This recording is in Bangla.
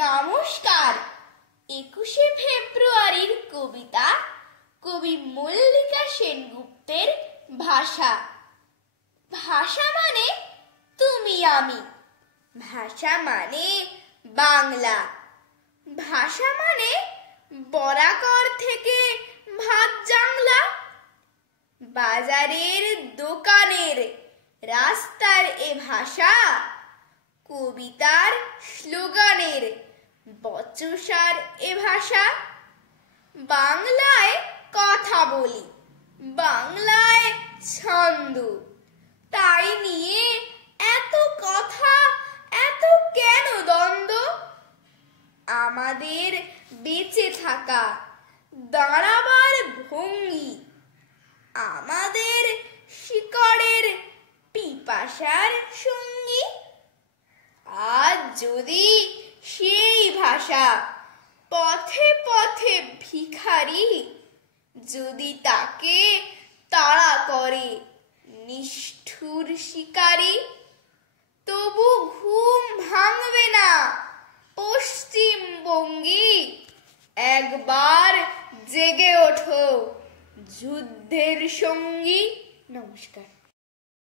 নমস্কার। ২১শে ফেব্রুয়ারির কবিতা কবি মল্লিকা সেনগুপ্তের ভাষা। ভাষা মানে তুমি আমি, ভাষা মানে বাংলা, ভাষা মানে বরাকর থেকে ভাত জাংলা। বাজারের দোকানের রাস্তার এ ভাষা, কবিতার স্লোগানের বচসার এ ভাষা। বাংলায় কথা বলি, বাংলায় ছন্দ, তাই নিয়ে এত কথা, এত কেন দ্বন্দ্ব? আমাদের বেঁচে থাকা, দাঁড়াবার ভঙ্গি, আমাদের শিকড়ের পিপাসার সঙ্গী। আজ যদি সেই ভাষা পথে পথে ভিখারি, যদি তাকে তাড়া করে নিষ্ঠুর শিকারী, তবু ঘুম ভাঙবে না পশ্চিমবঙ্গী। একবার জেগে ওঠো যুদ্ধের সঙ্গী। নমস্কার।